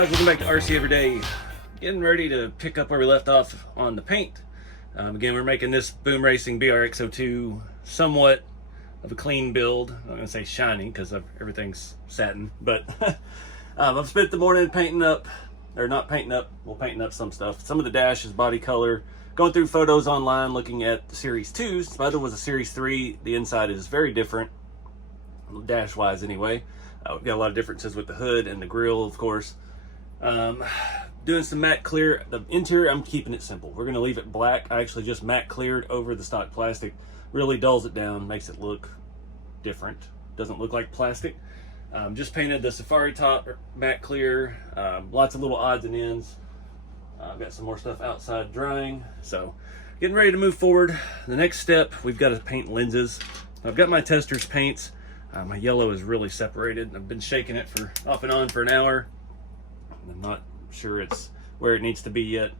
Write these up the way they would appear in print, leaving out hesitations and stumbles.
guys, welcome back to RC Everyday. Getting ready to pick up where we left off on the paint. Again, we're making this Boom Racing BRX02 somewhat of a clean build. I'm not going to say shiny because everything's satin, but I've spent the morning painting up, or not painting up, well, painting up some stuff. Some of the dash is body color. Going through photos online, looking at the Series 2s. The other was a Series 3. The inside is very different, dash-wise anyway. We've got a lot of differences with the hood and the grille, of course. Doing some matte clear. The interior, I'm keeping it simple. We're going to leave it black. I actually just matte cleared over the stock plastic. Really dulls it down, makes it look different. Doesn't look like plastic. Just painted the safari top matte clear. Lots of little odds and ends. I've got some more stuff outside drying. So getting ready to move forward. The next step, we've got to paint lenses. I've got my tester's paints. My yellow is really separated. I've been shaking it for off and on for an hour. I'm not sure it's where it needs to be yet,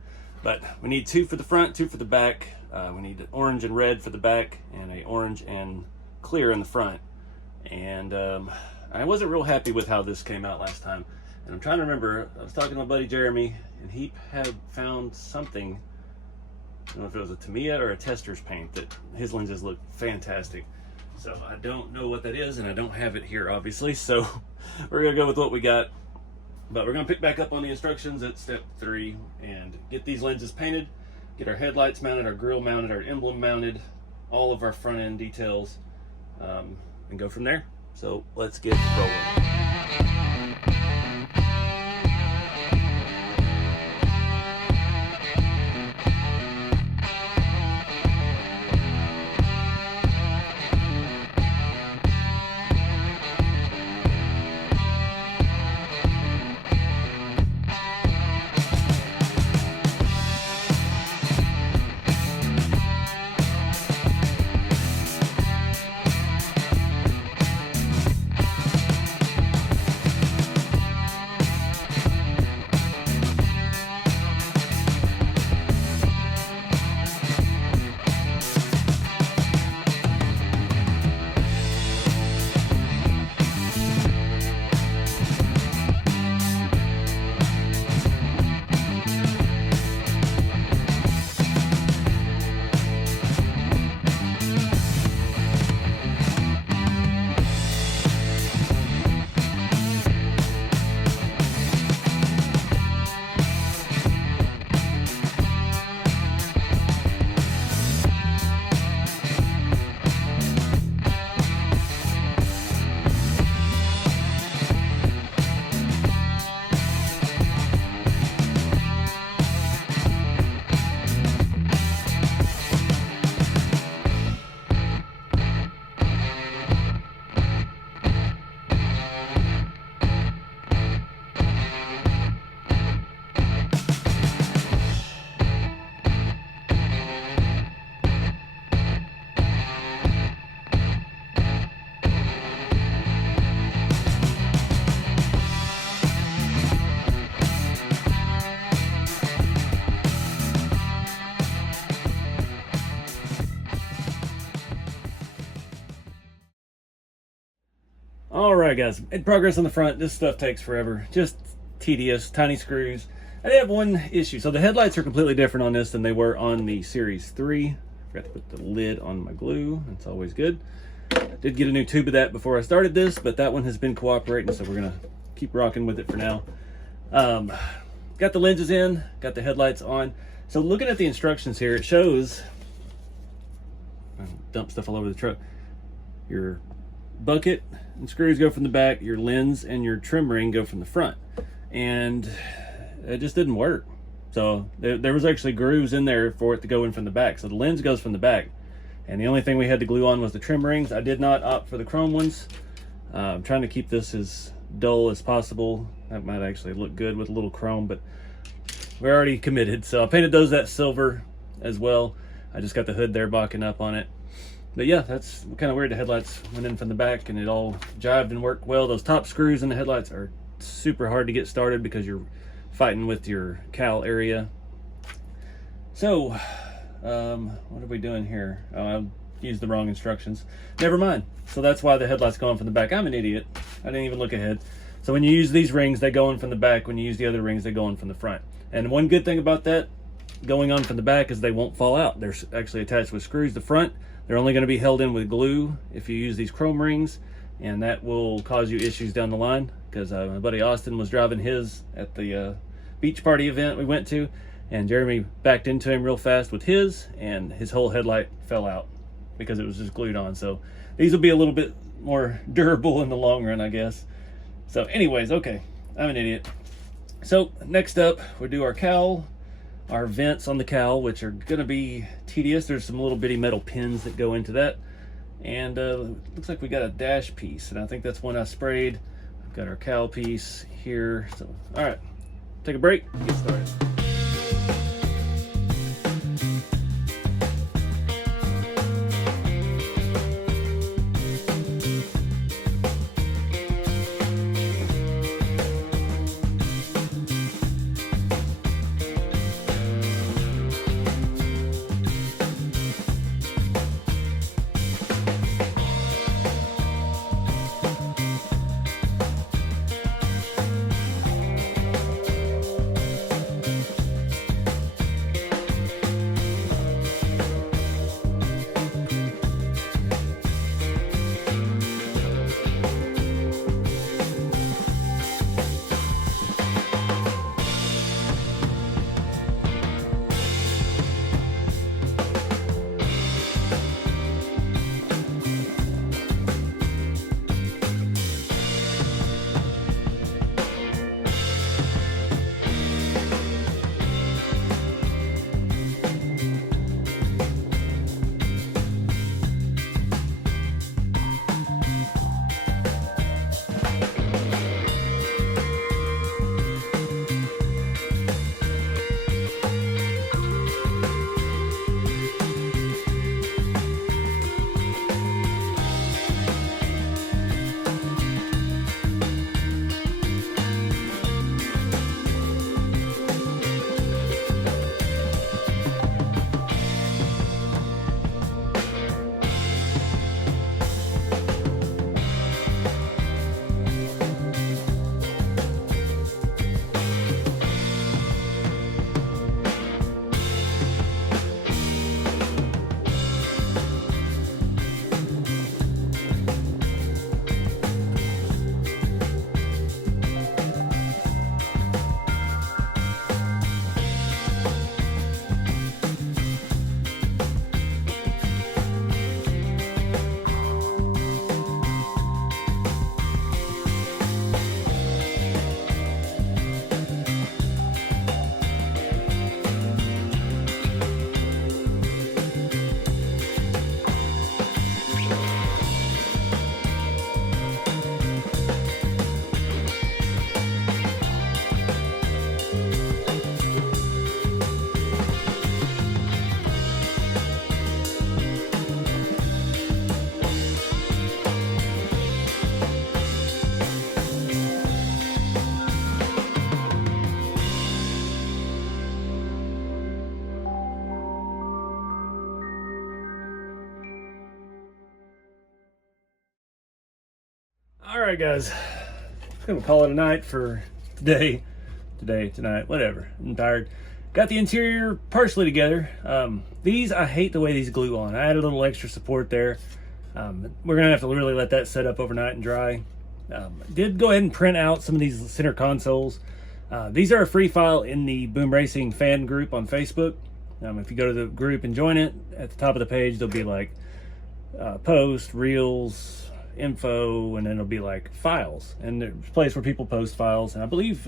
but we need 2 for the front, 2 for the back. We need orange and red for the back and a orange and clear in the front. And I wasn't real happy with how this came out last time. And I'm trying to remember, I was talking to my buddy Jeremy, and he had found something, I don't know if it was a Tamiya or a tester's paint, that his lenses look fantastic. So I don't know what that is, and I don't have it here, obviously. So we're gonna go with what we got. But we're gonna pick back up on the instructions at step 3 and get these lenses painted, get our headlights mounted, our grille mounted, our emblem mounted, all of our front end details, and go from there. So let's get rolling. Alright guys, in progress on the front. This stuff takes forever, just tedious, tiny screws. I did have one issue. So the headlights are completely different on this than they were on the Series 3. Forgot to put the lid on my glue, that's always good. Did get a new tube of that before I started this, but that one has been cooperating, so we're gonna keep rocking with it for now. Got the lenses in, got the headlights on. So looking at the instructions here, it shows, dump stuff all over the truck, your bucket and screws go from the back, your lens and your trim ring go from the front, and it just didn't work. So there was actually grooves in there for it to go in from the back. So the lens goes from the back, and the only thing we had to glue on was the trim rings. I did not opt for the chrome ones. I'm trying to keep this as dull as possible. That might actually look good with a little chrome, but we're already committed. So I painted those that silver as well. I just got the hood there backing up on it. But yeah, that's kind of weird. The headlights went in from the back and it all jived and worked well. Those top screws in the headlights are super hard to get started because you're fighting with your cowl area. So what are we doing here? Oh, I used the wrong instructions. Never mind. So that's why the headlights go on from the back. I'm an idiot. I didn't even look ahead. So when you use these rings, they go on from the back. When you use the other rings, they go on from the front. And one good thing about that going on from the back is they won't fall out. They're actually attached with screws. The front, they're only going to be held in with glue if you use these chrome rings, and that will cause you issues down the line, because my buddy Austin was driving his at the beach party event we went to, and Jeremy backed into him real fast with his, and his whole headlight fell out because it was just glued on. So these will be a little bit more durable in the long run, I guess. So anyways, okay, I'm an idiot. So next up, we'll do our cowl, our vents on the cowl, which are gonna be tedious. There's some little bitty metal pins that go into that. And looks like we got a dash piece, and I think that's one I sprayed. We've got our cowl piece here. So, all right, take a break, get started. All right, guys, I'm gonna call it a night for today, tonight, whatever. I'm tired. Got the interior partially together. These, I hate the way these glue on. I added a little extra support there. We're gonna have to really let that set up overnight and dry. Did go ahead and print out some of these center consoles. These are a free file in the Boom Racing fan group on Facebook. If you go to the group and join it, at the top of the page, there'll be like post, reels, info, and then it'll be like files, and there's a place where people post files. And I believe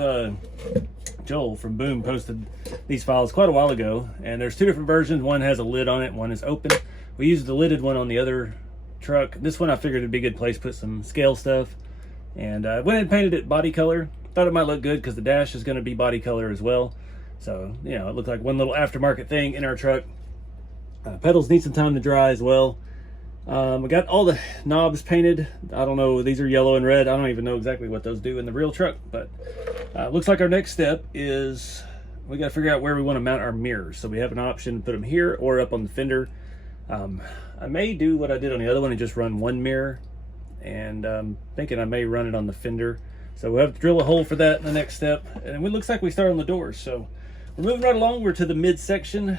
Joel from Boom posted these files quite a while ago, and there's two different versions. One has a lid on it, one is open. We used the lidded one on the other truck. This one I figured it'd be a good place to put some scale stuff, and I went and painted it body color. Thought it might look good because the dash is going to be body color as well, so you know, it looked like one little aftermarket thing in our truck. Pedals need some time to dry as well. We got all the knobs painted. I don't know, these are yellow and red. I don't even know exactly what those do in the real truck, but looks like our next step is we got to figure out where we want to mount our mirrors. So we have an option to put them here or up on the fender. I may do what I did on the other one and just run one mirror, and I'm thinking I may run it on the fender. So we'll have to drill a hole for that in the next step. And it looks like we start on the doors. So we're moving right along. We're to the midsection.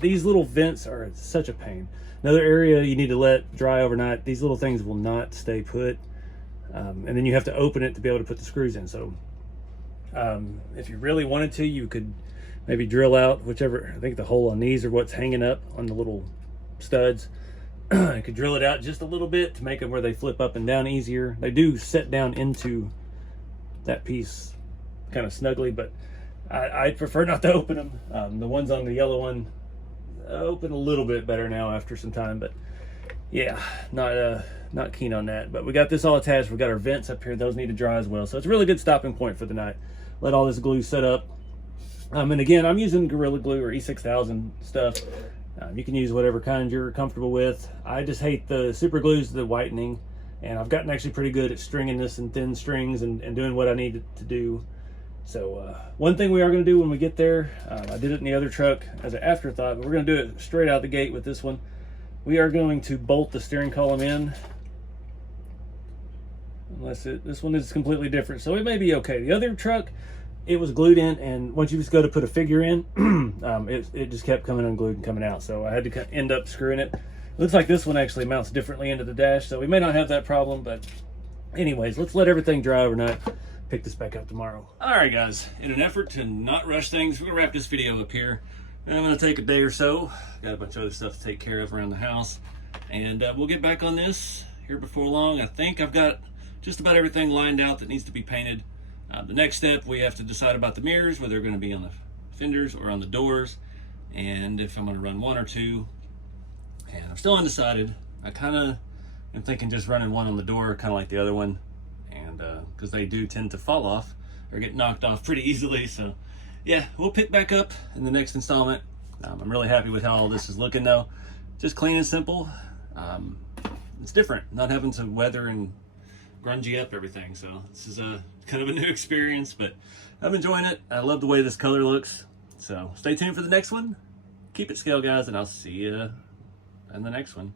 These little vents are such a pain. Another area you need to let dry overnight. These little things will not stay put. And then you have to open it to be able to put the screws in. So if you really wanted to, you could maybe drill out whichever, I think the hole on these are what's hanging up on the little studs. You could drill it out just a little bit to make them where they flip up and down easier. They do set down into that piece kind of snugly, but I prefer not to open them. The ones on the yellow one open a little bit better now after some time, but yeah, not keen on that. But we got this all attached. We got our vents up here. Those need to dry as well. So it's a really good stopping point for the night. Let all this glue set up. And again, I'm using Gorilla Glue or E6000 stuff. You can use whatever kind you're comfortable with. I just hate the super glues, the whitening, and I've gotten actually pretty good at stringing this in thin strings and doing what I need to do. So one thing we are going to do when we get there, I did it in the other truck as an afterthought, but we're going to do it straight out the gate with this one. We are going to bolt the steering column in, unless this one is completely different, so it may be okay. The other truck, it was glued in, and once you just go to put a figure in, it just kept coming unglued and coming out, so I had to end up screwing it. Looks like this one actually mounts differently into the dash, so we may not have that problem, but anyways, let's let everything dry overnight. Pick this back up tomorrow. All right, guys, in an effort to not rush things, we're gonna wrap this video up here. And I'm gonna take a day or so. Got a bunch of other stuff to take care of around the house, and we'll get back on this here before long. I think I've got just about everything lined out that needs to be painted. The next step, we have to decide about the mirrors, whether they're gonna be on the fenders or on the doors, and if I'm gonna run one or two. And I'm still undecided. I kinda am thinking just running one on the door, kinda like the other one, and because they do tend to fall off or get knocked off pretty easily. So yeah, we'll pick back up in the next installment. I'm really happy with how all this is looking though. Just clean and simple. It's different, not having to weather and grungy up everything. So this is a kind of a new experience, but I'm enjoying it. I love the way this color looks. So stay tuned for the next one. Keep it scale, guys, and I'll see you in the next one.